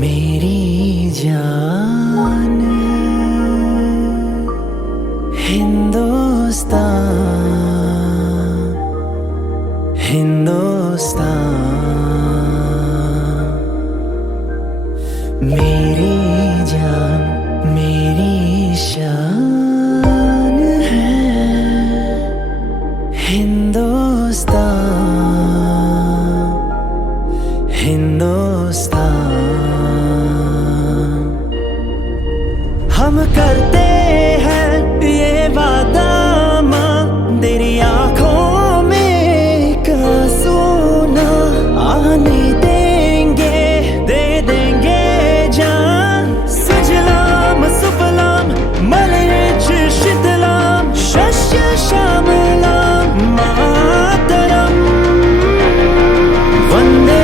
मेरी जान हिंदुस्तान हिंदुस्तान मेरी जान मेरी शान है हिंदुस्तान हिंदुस्तान। हम करते हैं ये वादा माँ, तेरी आँखों में का सोना आने देंगे, दे देंगे जान। सुजलाम सुफलाम मलयज शीतलाम शस्य श्यामलाम मातरम वंदे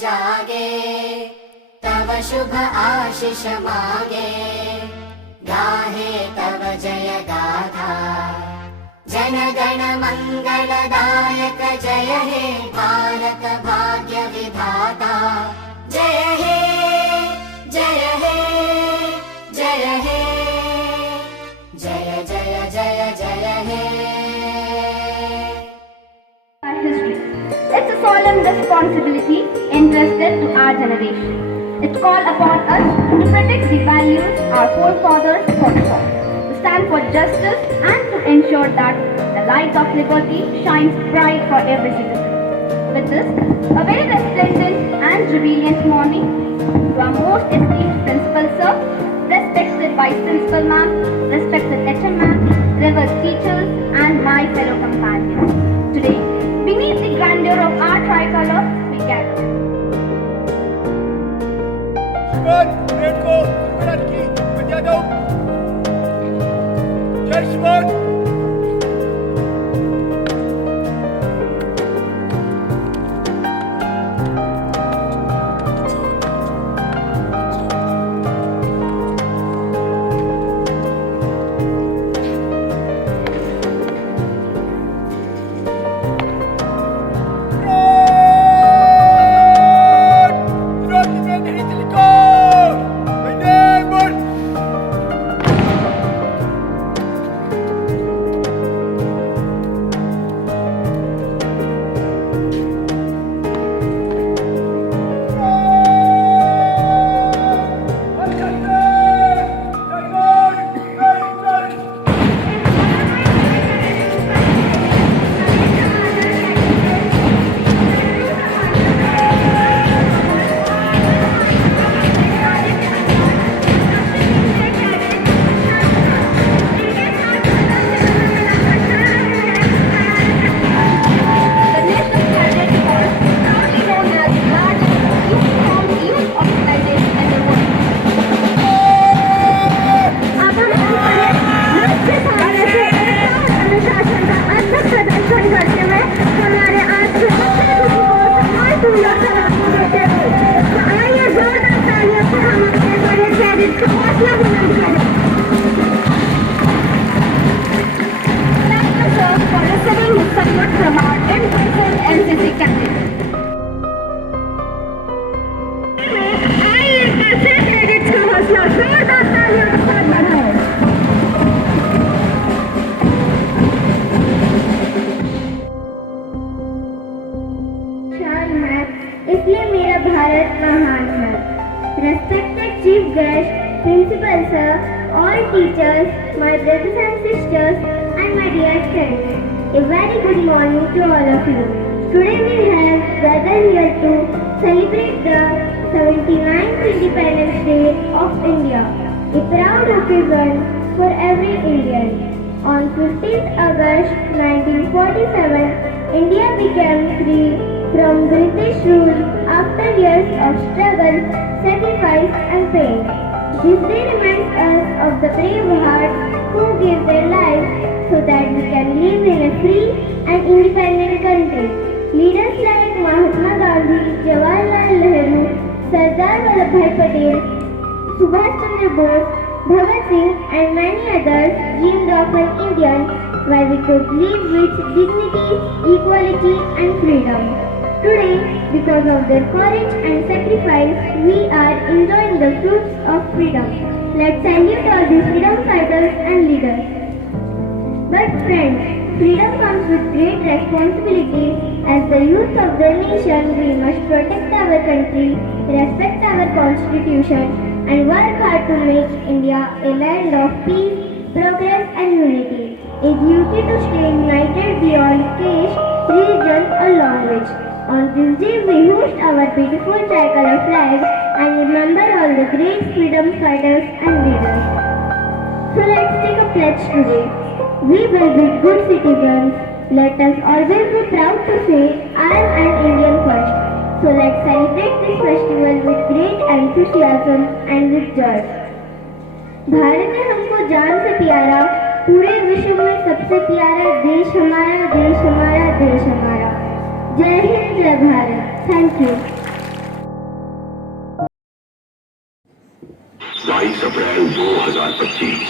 जागे तव शुभ आशीष मागे, गाहे तव जय गाथा। जन गण मंगलदायक जय हे भारत भाग्य विधाता। जय हे जय हे जय हे जय जय जय जय हे। It's a solemn responsibility entrusted to our generation. It's called upon us to protect the values our forefathers fought for, to stand for justice and to ensure that the light of liberty shines bright for every citizen. With this, a very resplendent and jubilant morning to our most esteemed Principal Sir, respected Vice Principal Ma'am, respected HM Ma'am, revered teachers and my fellow companions. Today, beneath the grandeur of our tricolor, we gather. Shimon, Redko, Kuranki, Punjadov. Jai Shimon. इसलिए मेरा भारत महान है। Respected Chief Guest, Principal Sir, all teachers, my brothers and sisters, and my dear friends, a very good morning to all of you. Today we have gathered here to celebrate the 79th Independence Day of India, a proud occasion for every Indian. On 15th August 1947, India became free from British rule after years of struggle, sacrifice and pain. This day reminds us of the brave hearts who gave their lives so that we can live in a free and independent country. Leaders like Mahatma Gandhi, Jawaharlal Nehru, Sardar Vallabhbhai Patel, Subhash Chandra Bose, Bhagat Singh and many others dreamed of an India where we could live with dignity, equality and freedom. Today, because of their courage and sacrifice, we are enjoying the fruits of freedom. Let's salute all these freedom fighters and leaders. But friends, freedom comes with great responsibility. As the youth of the nation, we must protect our country, respect our constitution, and work hard to make India a land of peace, progress, and unity. A duty to stay united beyond caste, religion, or language. On this day, we hoist our beautiful tricolor flag and remember all the great freedom fighters and leaders. So let's take a pledge today. We will be good citizens. Let us always be proud to say, I am an Indian first. So let's celebrate this festival with great enthusiasm and with joy. Bharat है हमको जान से प्यारा, पूरे विश्व में सबसे प्यारा देश हमारा, देश हमारा, देश हमारा. जय हिंद, जय Bharat. Thank you. 22 April 2025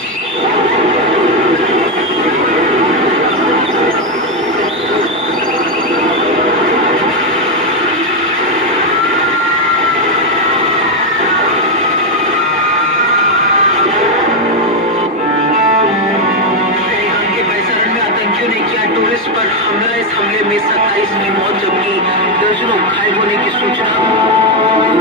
tourist पर हमला. इस हमले में 27 की मौत जबकि दर्जनों घायल होने की सूचना.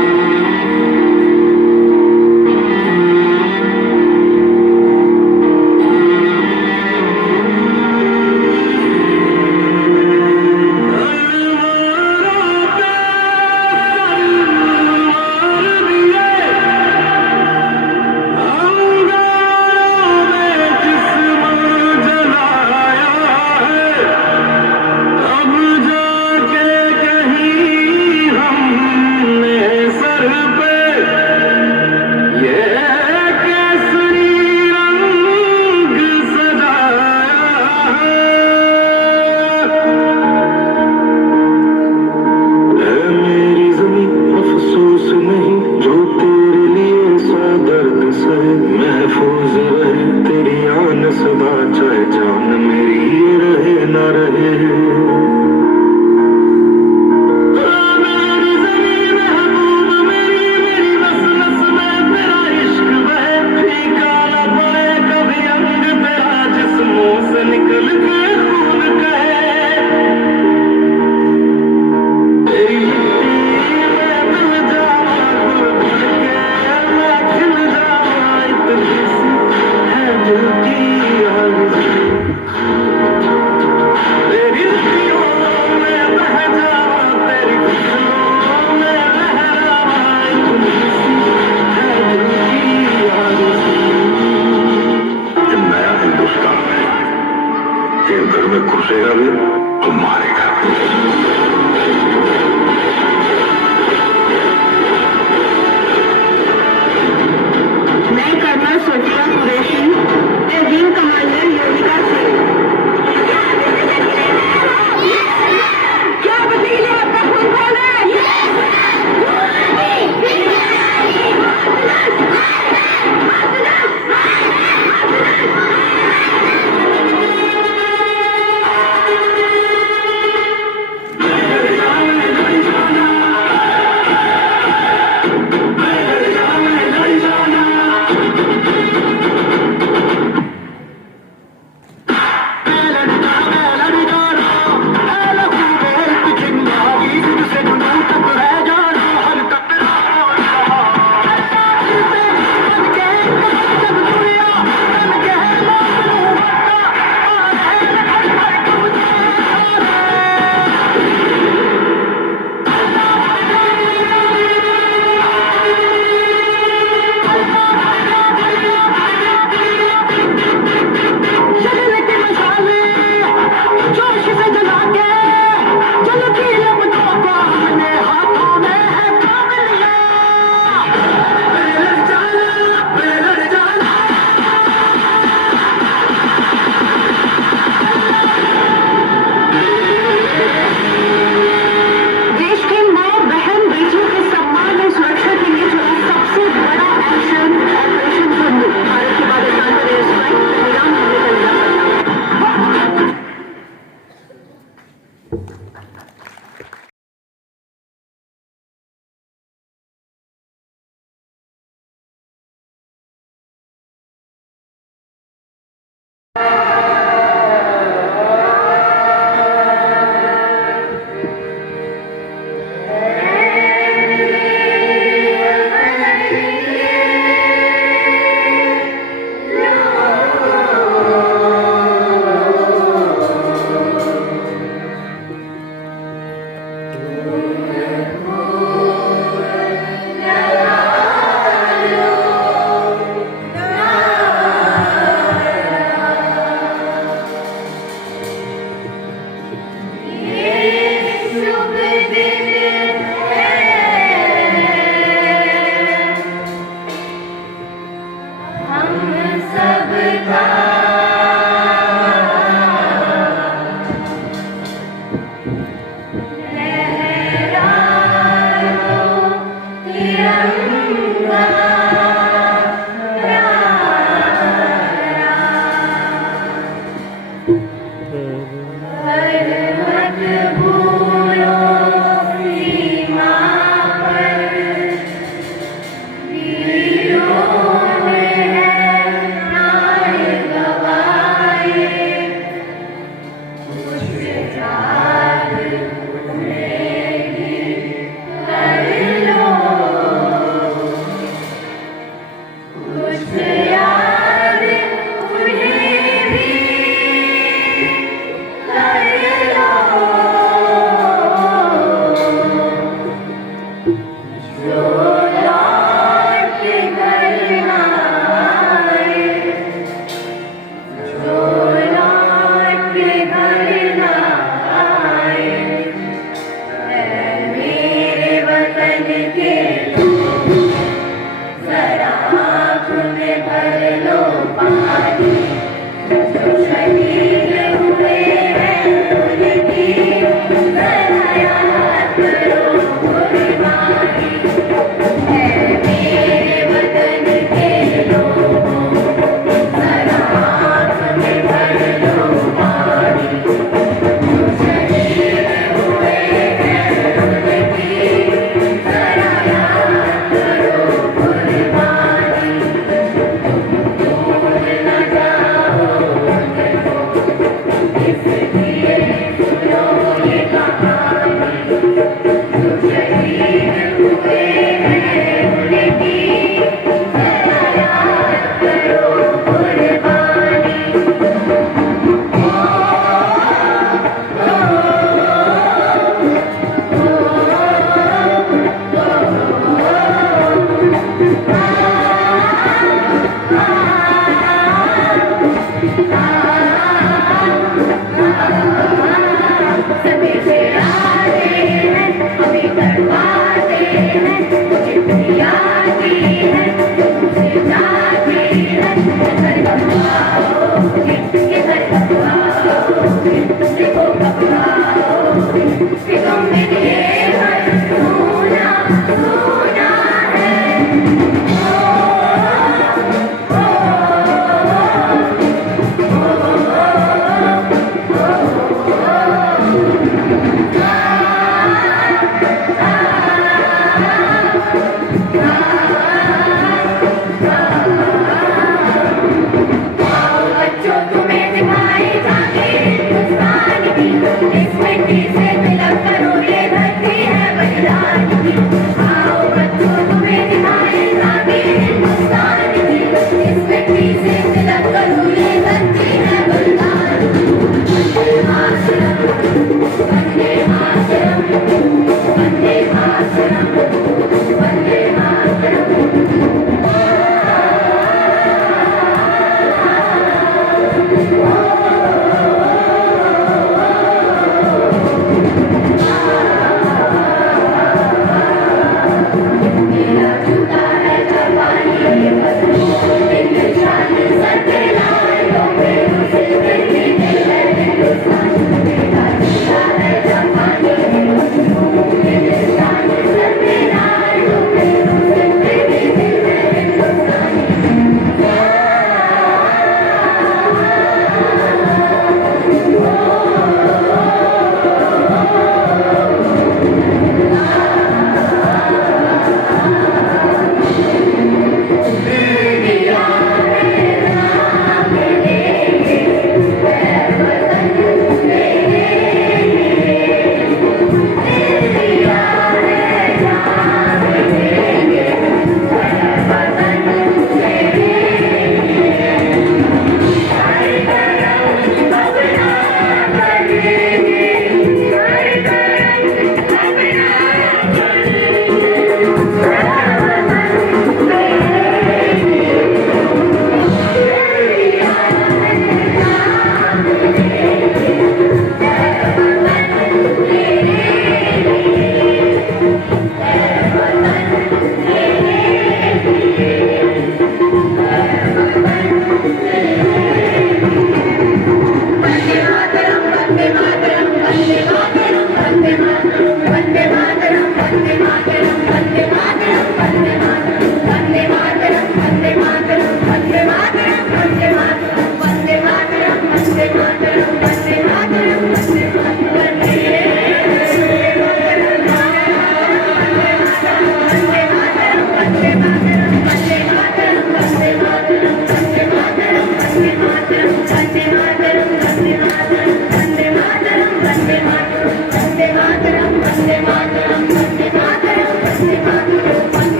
बच्चों तुम्हें दिखाए जाके हिंदुस्तान की इस मिट्टी से मिलकर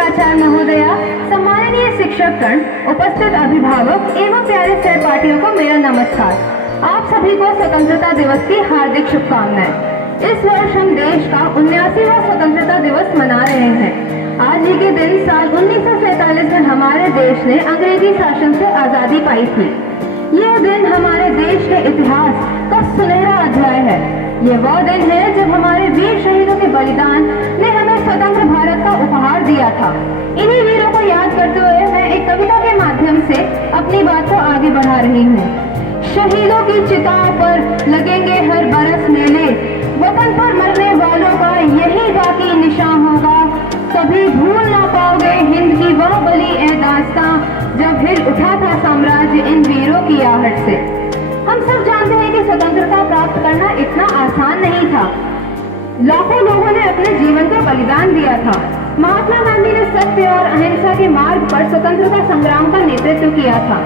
प्राचार्य महोदया, सम्माननीय शिक्षकगण, उपस्थित अभिभावक एवं प्यारे सहपाठियों को मेरा नमस्कार। आप सभी को स्वतंत्रता दिवस की हार्दिक शुभकामनाएं। इस वर्ष हम देश का 79वां स्वतंत्रता दिवस मना रहे हैं। आज ही के दिन साल 1947 में हमारे देश ने अंग्रेजी शासन से आजादी पाई थी। यह दिन हमारे देश के इतिहास का सुनहरा अध्याय है। ये वह दिन है जब हमारे वीर शहीदों के बलिदान ने हमें स्वतंत्र भारत का उपहार दिया था। इन्हीं वीरों को याद करते हुए मैं एक कविता के माध्यम से अपनी बात को आगे बढ़ा रही हूँ। शहीदों की चिताओं पर लगेंगे हर बरस मेले, वतन पर मरने वालों का यही बाकी निशान होगा। कभी भूल ना पाओगे हिंद की वह बली ए दास्तां, जब हिल उठा था साम्राज्य इन वीरों की आहट से। हम सब जानते हैं कि स्वतंत्रता प्राप्त करना इतना आसान नहीं था। लाखों लोगों ने अपने जीवन का बलिदान दिया था। महात्मा गांधी ने सत्य और अहिंसा के मार्ग पर स्वतंत्रता संग्राम का नेतृत्व किया था।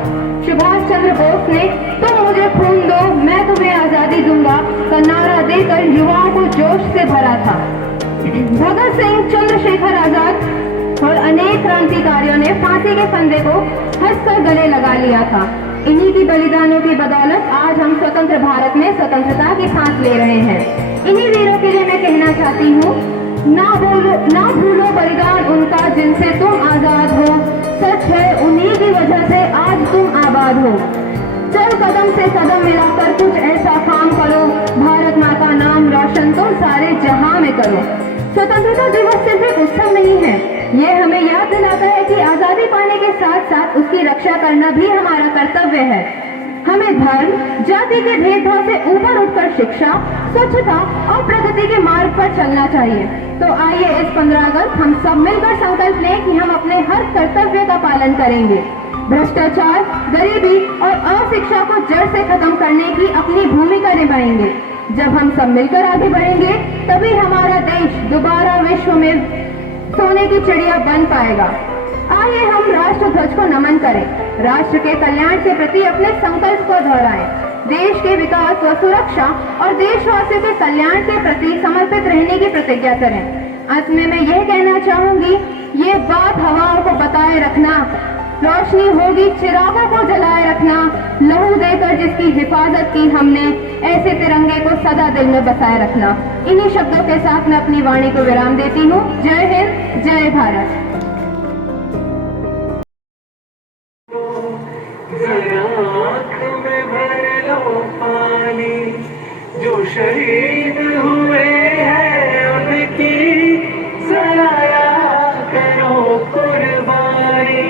सुभाष चंद्र बोस ने तुम मुझे खून दो मैं तुम्हें आजादी दूंगा का नारा देकर युवाओं को जोश से भरा था। भगत सिंह, चंद्रशेखर आजाद और अनेक क्रांतिकारियों ने फांसी के फंदे को हंसकर गले लगा लिया था। इन्हीं की बलिदानों की बदौलत आज हम स्वतंत्र भारत में स्वतंत्रता की सांस ले रहे हैं। इन्हीं वीरों के लिए मैं कहना चाहती हूँ, ना भूलो बलिदान उनका जिनसे तुम आजाद हो। सच है उन्हीं की वजह से आज तुम आबाद हो। चल कदम से कदम मिलाकर कुछ ऐसा काम करो, भारत माँ का नाम रोशन तुम सारे जहां में करो। स्वतंत्रता दिवस सिर्फ एक उत्सव नहीं है, ये हमें याद दिलाता है कि आजादी पाने के साथ साथ उसकी रक्षा करना भी हमारा कर्तव्य है। हमें धर्म, जाति के भेदभाव से ऊपर उठकर शिक्षा, स्वच्छता और प्रगति के मार्ग पर चलना चाहिए। तो आइए इस 15 अगस्त हम सब मिलकर संकल्प लें कि हम अपने हर कर्तव्य का पालन करेंगे। भ्रष्टाचार, गरीबी और अशिक्षा को जड़ से खत्म करने की अपनी भूमिका निभाएंगे। जब हम सब मिलकर आगे बढ़ेंगे तभी हमारा देश दोबारा विश्व में सोने की चिड़िया बन पाएगा। आइए हम राष्ट्र ध्वज को नमन करें, राष्ट्र के कल्याण के प्रति अपने संकल्प को दोहराएं, देश के विकास व सुरक्षा और देशवासियों के कल्याण के प्रति समर्पित रहने की प्रतिज्ञा करें। अंत में मैं यह कहना चाहूंगी, ये बात हवाओं को बताए रखना, रोशनी होगी चिरागों को जलाए रखना, लहू देकर जिसकी हिफाजत की हमने, ऐसे तिरंगे को सदा दिल में बसाए रखना। इन्हीं शब्दों के साथ मैं अपनी वाणी को विराम देती हूँ। जय हिंद, जय भारत। आँख में भर लो पानी, जो शहीद हुए हैं उनकी सराया करो कुर्बानी।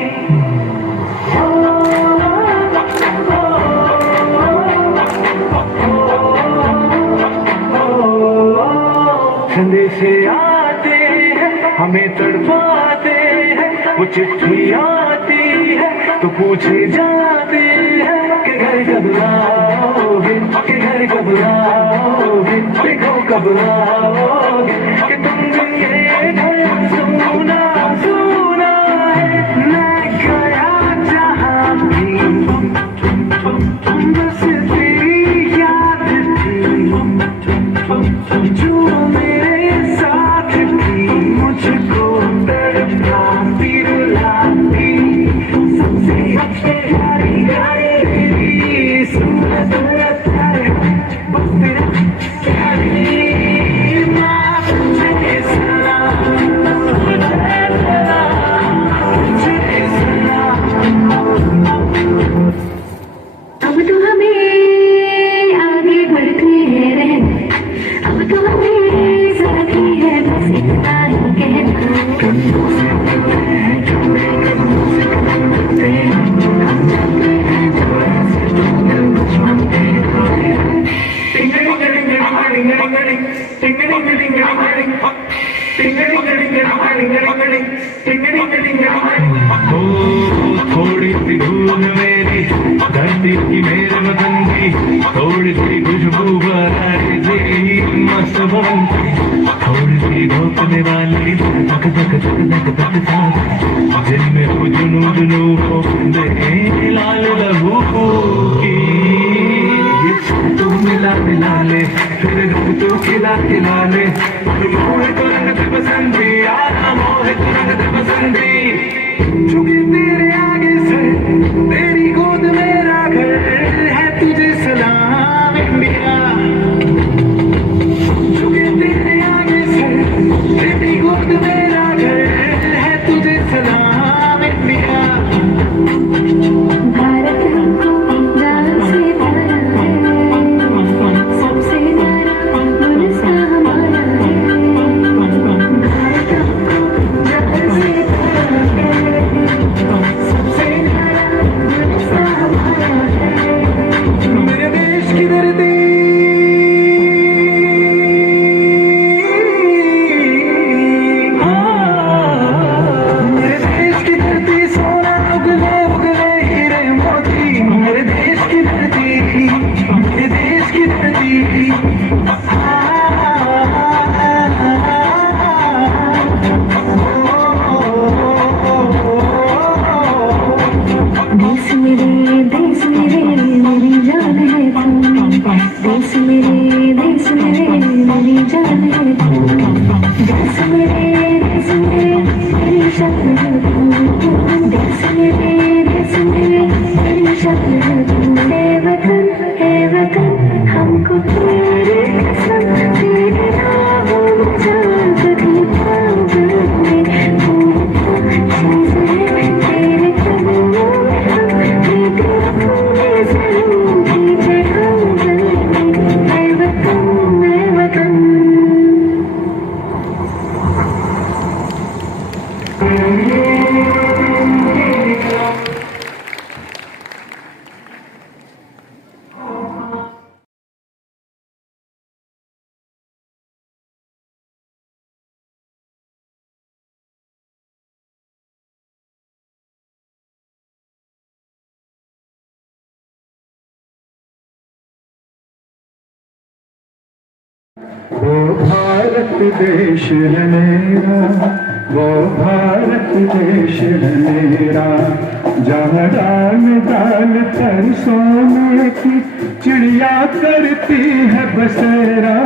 संदेश आते हैं हमें तड़पाते हैं, वो चिट्ठी आती है तो पूछे जाते हैं कि घर कब आओगे, कि घर कब आओगे, देखो कब आओगे, कि तुम ये घर सुना सुना है। मैं गया जहाँ भी बस तेरी याद थी, जो मेरे साथ थी, मुझको तड़पाती रुलाती, सबसे प्यारी प्यारी सूरत प्यारी, बस तेरा प्यारी माँ मुझे सलाम, मुझे सलाम। अब तो हमें आगे बढ़ते रहना, अब तो हमें साथी है बस इतना ही कहना। थोड़ी सी धूल मेरी धरती की मेरे वतन की, थोड़ी सी खुशबू बरसाती मस्त बनती, थोड़ी सी धोखने वाली धक धक धक धक धक सांस, जिनमें वो जुनू जुनू हो दे लाल लहू की, ये तू मिला मिला ले तेरे रूप तो खिला खिला ले मोहे तो रंग दे बसंती यारा मोहे तो रंग दे बसंती झुकी तेरे आगे से तेरी गोद मेरा घर है तुझे सलाम इंडिया झुकी तेरे आगे से तेरी गोद मेरा घर है तुझे सलाम इंडिया भारत हमको जान से भरा है सबसे न्यारा मुस्का हमारा है भारत हमको जान से भरा है सबसे न्यारा मुस्का हमारा है मेरे देश की धरती मेरे देश की धरती सोना उगले उगले हीरे मोती मेरे देश की धरती मेरे देश की धरती देश मेरे मेरी जान है तू देश मेरे मेरी जान है तू देश मेरे मेरी शक्ल है तू देश मेरे मेरी शक्ल है तू है वतन हमको तेरे कसम तेरे नाम जान कभी पाओगे तेरे कदमों वो भारत देश है मेरा वो भारत देश है मेरा जहाँ डाल डाल पर सोने की चिड़िया करती है बसेरा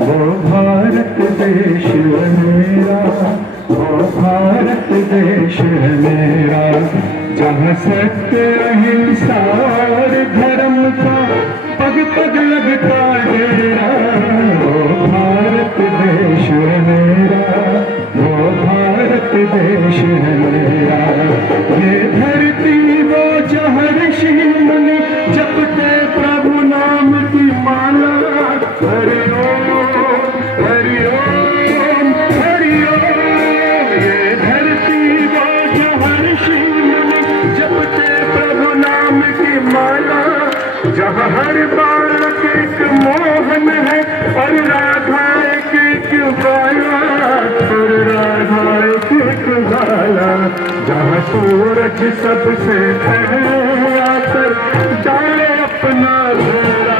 वो भारत देश है मेरा वो भारत देश है मेरा जहाँ सत्य अहिंसा और धर्म का पग पग लगता डेरा वो भारत देश है मेरा वो भारत देश है मेरा ये धरती वो जहाँ ऋषि मुनि जपते प्रभु नाम की माला हरि ओम हरि ओम हरि ओम ये धरती वो जहाँ ऋषि मुनि जपते प्रभु नाम की माला जहाँ हर बालक एक मोहन है और राधा एक बाला और राधा एक बाला जहाँ सूरज सबसे पहले आकर डाले अपना घेरा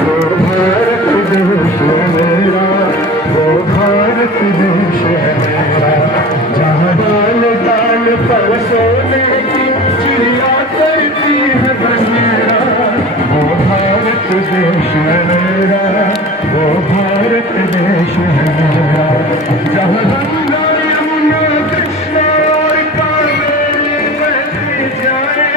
वो भारत देश है मेरा वो भारत देश है मेरा जहाँ डाल डाल पर सोने की चिड़िया करती है बसेरा वो भारत देश है मेरा वो भारत देश है मेरा जहाँ गंगा यमुना कृष्णा और कावेरी बहती जाए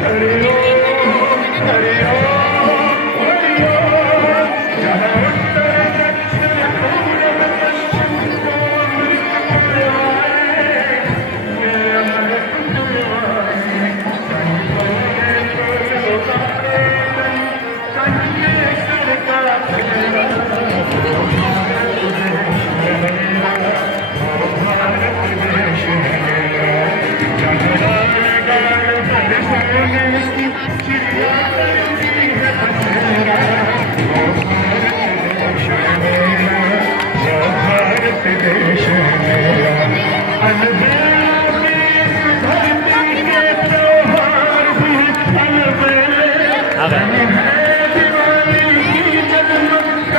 हरि ओम हरि ओम हरि ओम जहाँ उत्तर दक्षिण पूर्व पश्चिम को अमृत आए ये अमृत आए संतों ने तो उतारे कन्ये सरका तेरा वो भारत देश है मेरा वो भारत देश है मेरा जहाँ डाल डाल पर सोने की चिड़िया करती है बसेरा वो भारत देश है मेरा वो भारत देश है मेरा अलबेला में इस धरती के त्योहार भी अलबेले है दिवाली की जगमग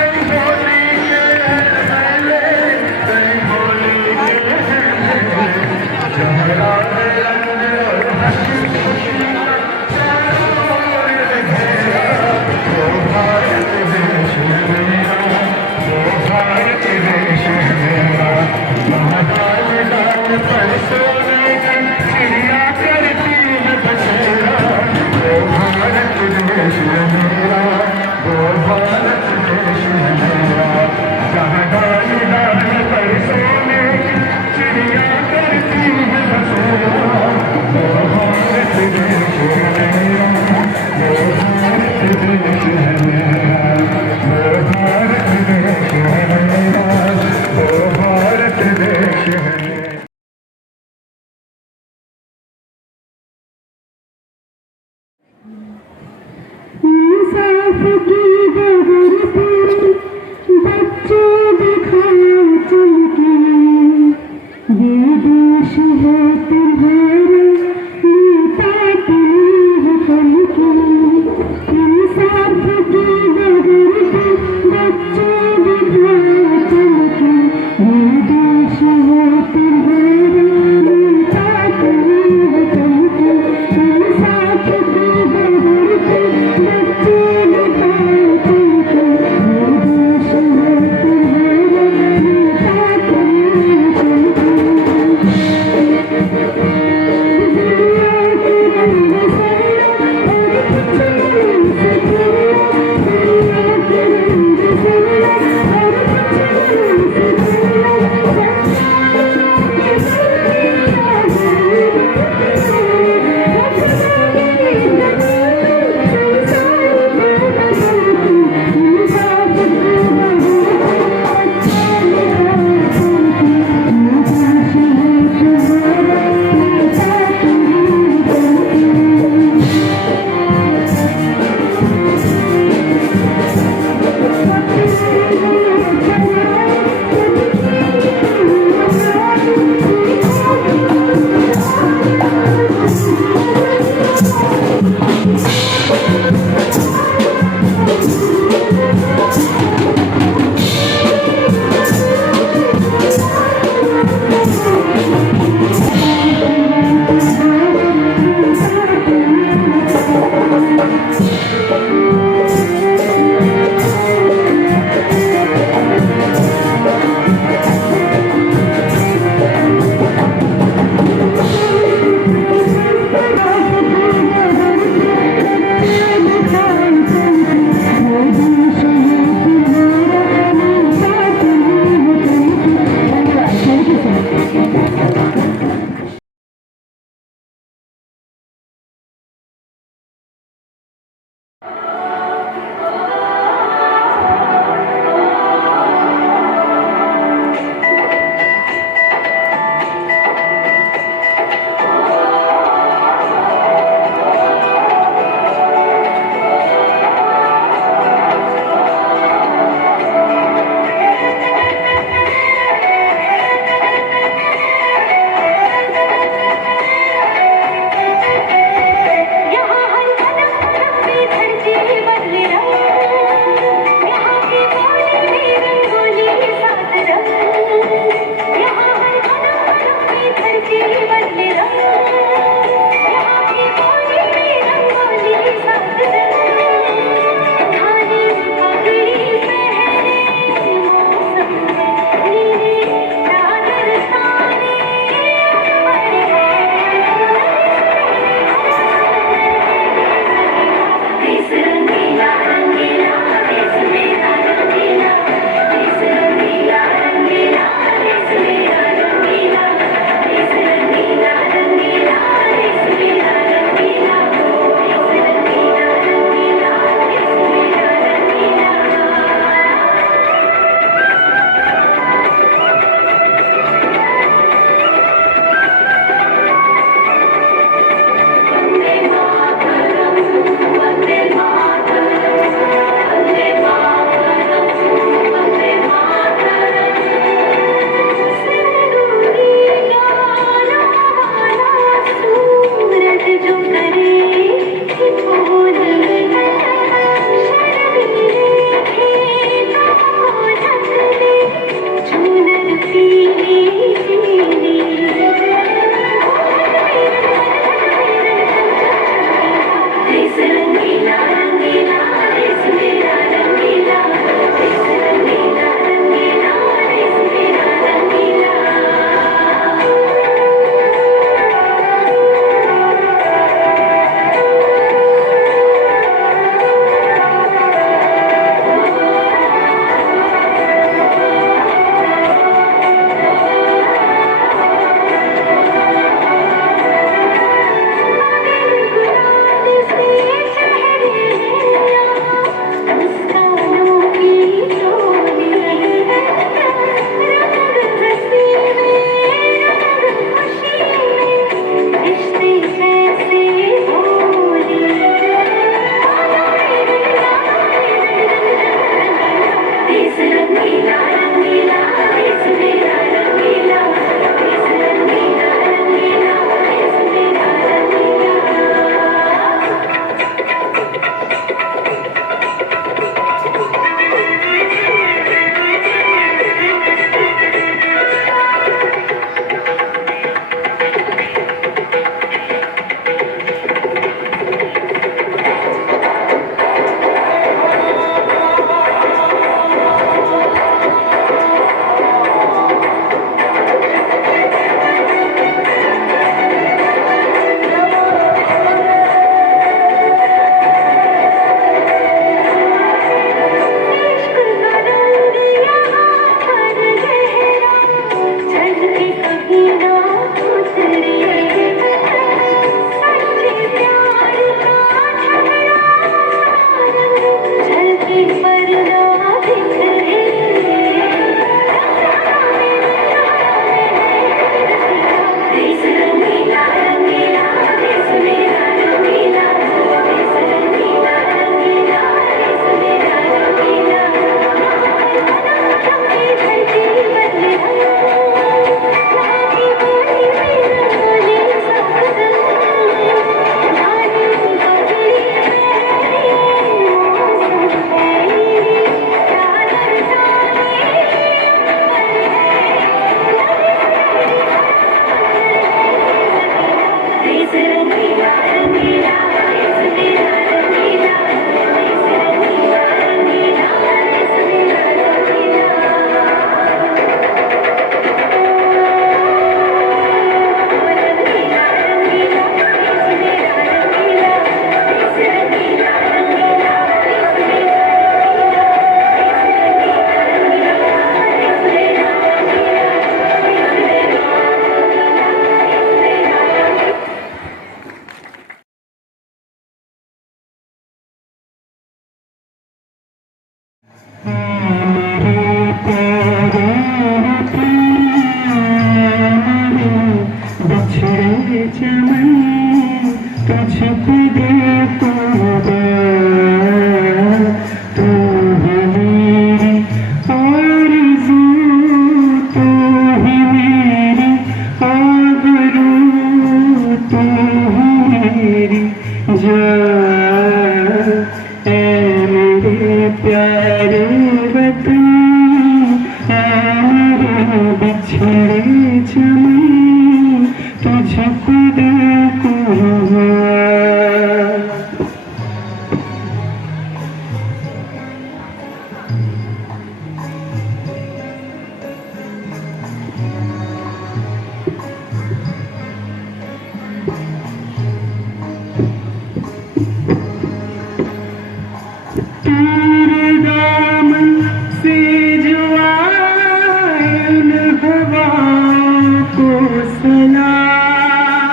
से जो आए उन हवाओं को सलाम।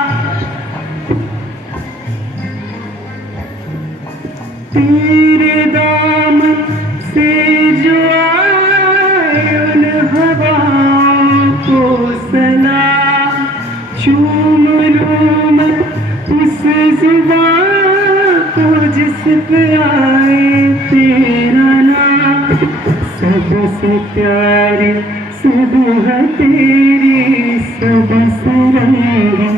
तेरे दामन से जो आए उन हवाओं को सलाम। चूम लूं मैं उस जुबान को जिस पे आए तेरा नाम। सबसे प्यारी सुबह तेरी, सबसे रंगी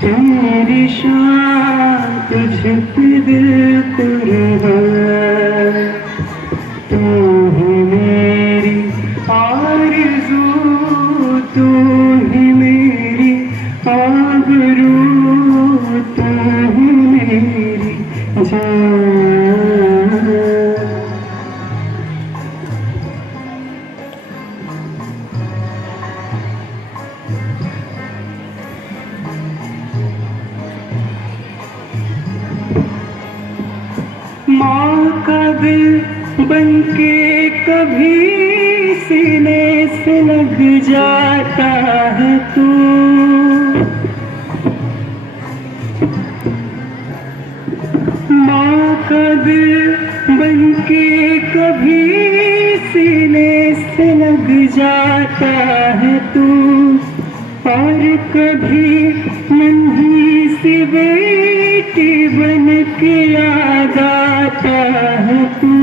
तेरी शान। तुझ पे दिल कुर्बान, तू ही मेरी आरज़ू, तू ही मेरी आबरू, तू ही मेरी जान। माँ का दिल बनके कभी सीने से लग जाता है तू। माँ का दिल बनके कभी सीने से लग जाता है तू। और कभी नन्ही सी बेटी बन के याद आता है तू।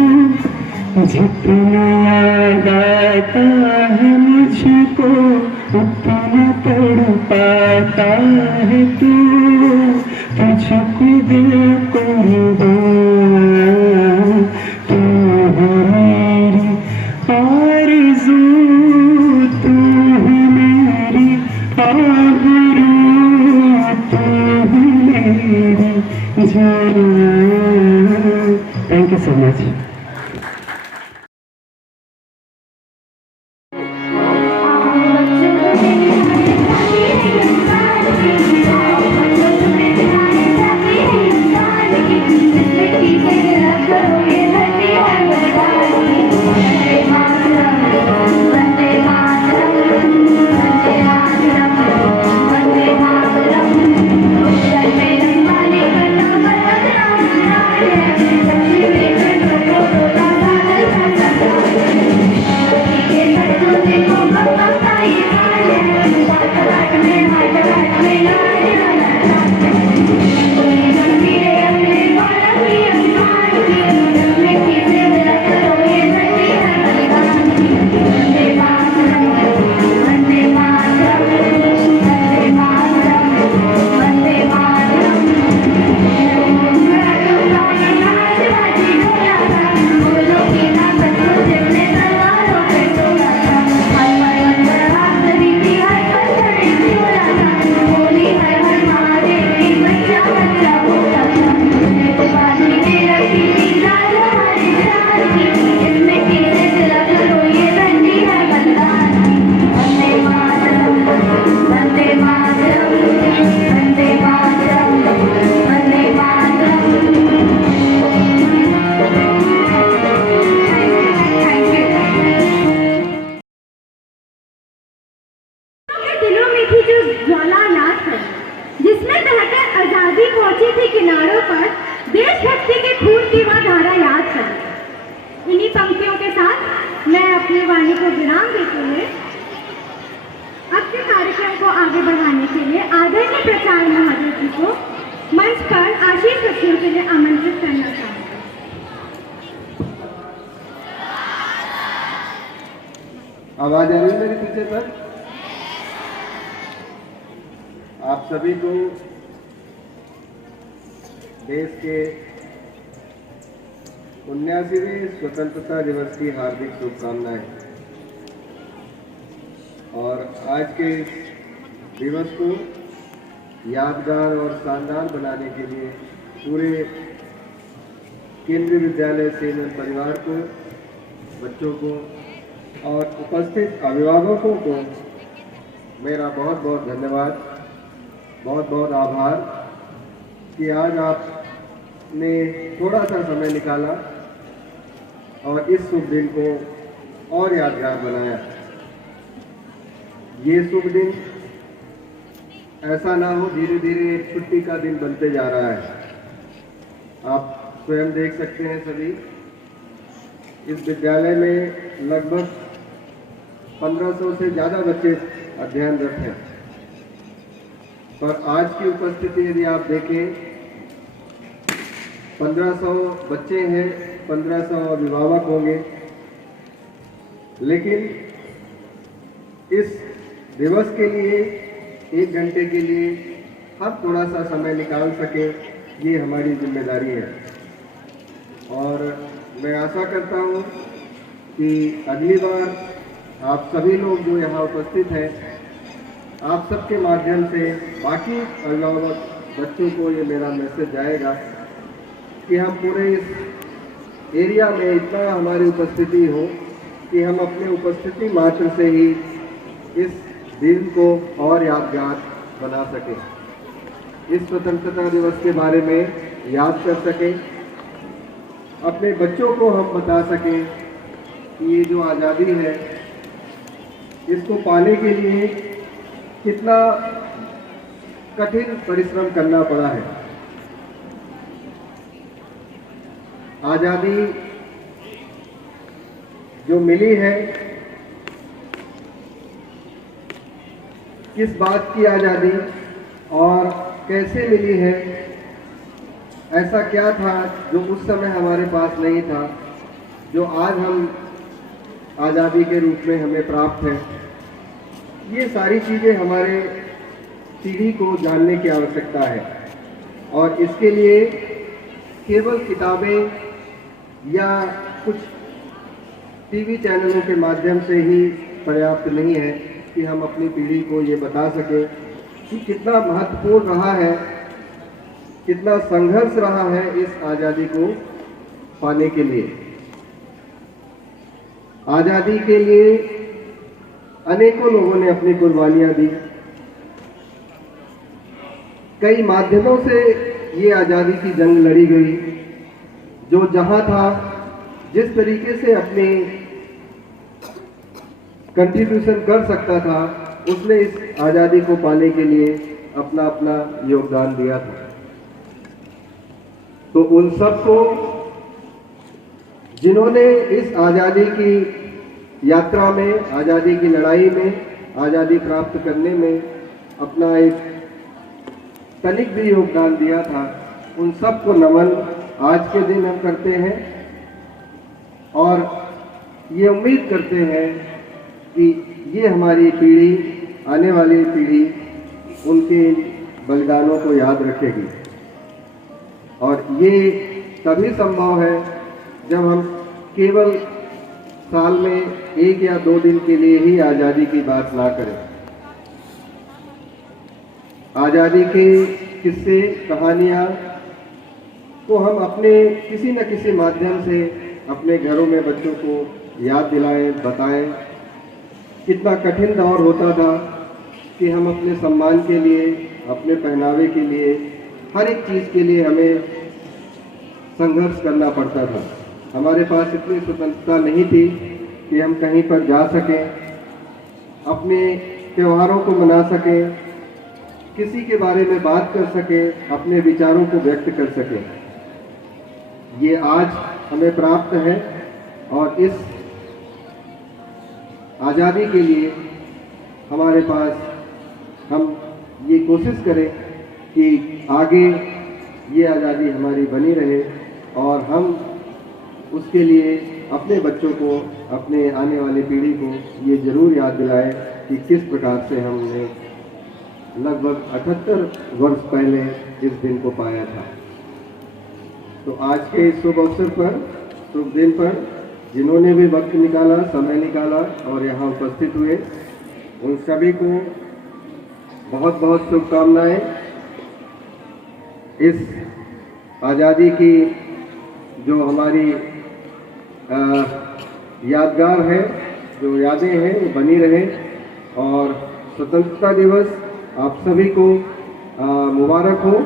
जितना याद आता है मुझको, उतना तड़पाता है तू। तुझको दिल कुर्बान, तू है मेरी आरज़ू, तू है मेरी आबरू, तू है मेरी जान। Thank you so much. इन्हीं पंक्तियों के साथ मैं अपनी वाणी को विराम देते हुए अपने कार्यक्रम को आगे बढ़ाने के लिए आदरणीय प्राचार्य महोदय जी को मंच पर आशीष रखने के लिए आमंत्रित करना चाहूँगी। आवाज आ रही है मेरे पीछे तक? आप सभी को देश के 79वें स्वतंत्रता दिवस की हार्दिक शुभकामनाएं। और आज के इस दिवस को यादगार और शानदार बनाने के लिए पूरे केंद्रीय विद्यालय सेनन परिवार को, बच्चों को और उपस्थित अभिभावकों को मेरा बहुत बहुत धन्यवाद, बहुत बहुत आभार कि आज आपने थोड़ा सा समय निकाला और इस शुभ दिन को और यादगार बनाया। ये शुभ दिन ऐसा ना हो धीरे धीरे एक छुट्टी का दिन बनते जा रहा है। आप स्वयं देख सकते हैं सभी, इस विद्यालय में लगभग 1500 से ज़्यादा बच्चे अध्ययनरत हैं, पर आज की उपस्थिति यदि आप देखें 1500 बच्चे हैं, 1500 अभिभावक होंगे, लेकिन इस दिवस के लिए 1 घंटे के लिए हम थोड़ा सा समय निकाल सके, ये हमारी जिम्मेदारी है। और मैं आशा करता हूँ कि अगली बार आप सभी लोग जो यहाँ उपस्थित हैं, आप सबके माध्यम से बाकी अभिभावक बच्चों को ये मेरा मैसेज जाएगा कि हम पूरे इस एरिया में इतना हमारी उपस्थिति हो कि हम अपने उपस्थिति मात्र से ही इस दिन को और यादगार बना सकें, इस स्वतंत्रता दिवस के बारे में याद कर सकें, अपने बच्चों को हम बता सकें कि ये जो आज़ादी है इसको पाने के लिए कितना कठिन परिश्रम करना पड़ा है। आज़ादी जो मिली है, किस बात की आज़ादी और कैसे मिली है, ऐसा क्या था जो उस समय हमारे पास नहीं था, जो आज हम आज़ादी के रूप में हमें प्राप्त है। ये सारी चीज़ें हमारे पीढ़ी को जानने की आवश्यकता है, और इसके लिए केवल किताबें या कुछ टीवी चैनलों के माध्यम से ही पर्याप्त नहीं है कि हम अपनी पीढ़ी को ये बता सकें कि कितना महत्वपूर्ण रहा है, कितना संघर्ष रहा है इस आज़ादी को पाने के लिए। आज़ादी के लिए अनेकों लोगों ने अपनी कुर्बानियां दी। कई माध्यमों से ये आज़ादी की जंग लड़ी गई। जो जहां था, जिस तरीके से अपनी कंट्रीब्यूशन कर सकता था, उसने इस आज़ादी को पाने के लिए अपना अपना योगदान दिया था। तो उन सबको जिन्होंने इस आज़ादी की यात्रा में, आज़ादी की लड़ाई में, आज़ादी प्राप्त करने में अपना एक तनिक भी योगदान दिया था, उन सबको नमन आज के दिन हम करते हैं, और ये उम्मीद करते हैं कि ये हमारी पीढ़ी, आने वाली पीढ़ी उनके बलिदानों को याद रखेगी। और ये तभी संभव है जब हम केवल साल में 1 या 2 दिन के लिए ही आज़ादी की बात ना करें। आज़ादी के किस्से, कहानियाँ को हम अपने किसी न किसी माध्यम से अपने घरों में बच्चों को याद दिलाएं, बताएं। कितना कठिन दौर होता था कि हम अपने सम्मान के लिए, अपने पहनावे के लिए, हर एक चीज़ के लिए हमें संघर्ष करना पड़ता था। हमारे पास इतनी स्वतंत्रता नहीं थी कि हम कहीं पर जा सकें, अपने त्योहारों को मना सकें, किसी के बारे में बात कर सकें, अपने विचारों को व्यक्त कर सकें। ये आज हमें प्राप्त है, और इस आज़ादी के लिए हमारे पास हम ये कोशिश करें कि आगे ये आज़ादी हमारी बनी रहे, और हम उसके लिए अपने बच्चों को, अपने आने वाली पीढ़ी को ये ज़रूर याद दिलाएं कि किस प्रकार से हमने लगभग 78 वर्ष पहले इस दिन को पाया था। तो आज के इस शुभ अवसर पर, शुभ दिन पर जिन्होंने भी वक्त निकाला, समय निकाला और यहाँ उपस्थित हुए, उन सभी को बहुत बहुत शुभकामनाएं। इस आज़ादी की जो हमारी यादगार है, जो यादें हैं, वो बनी रहे, और स्वतंत्रता दिवस आप सभी को मुबारक हो,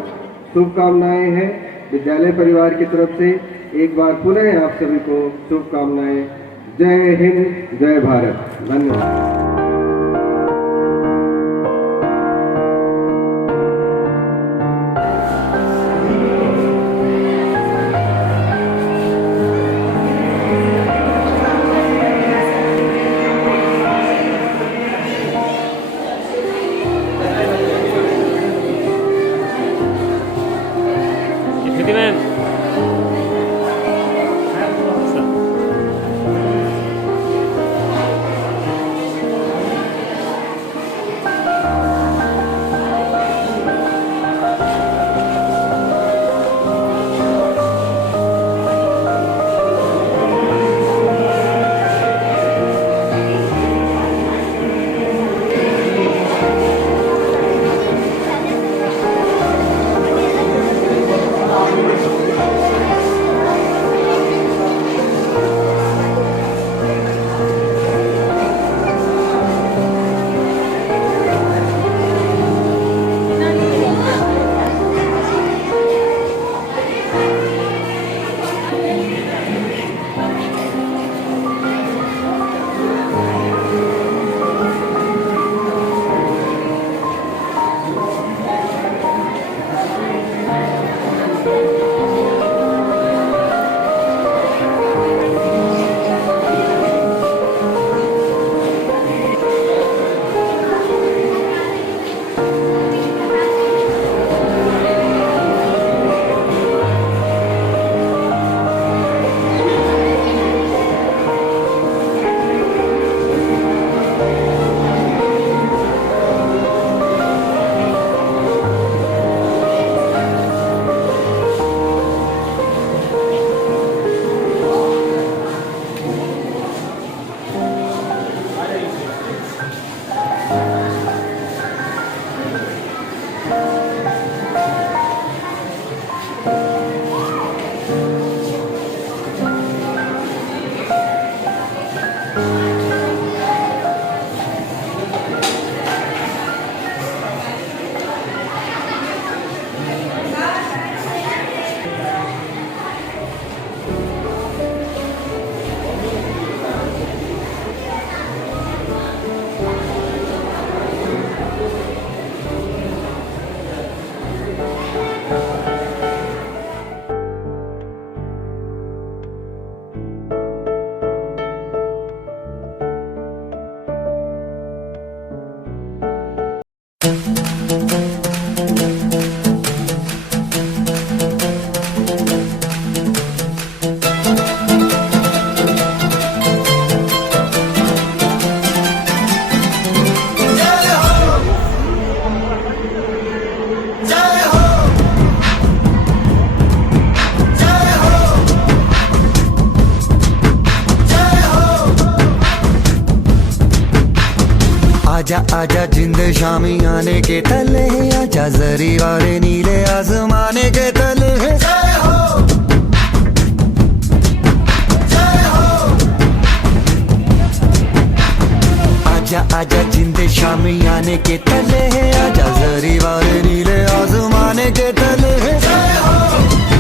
शुभकामनाएं हैं विद्यालय परिवार की तरफ से। एक बार पुनः आप सभी को शुभकामनाएं जय हिंद, जय भारत। धन्यवाद। आजा आजा जिंद शामी आने के तले, आजा जरी वाले नीले आसमाने के तले। जय हो, जय हो। आजा आजा जिंद शामी आने के तले, आजा जरी वाले नीले आसमाने के तले। जय हो।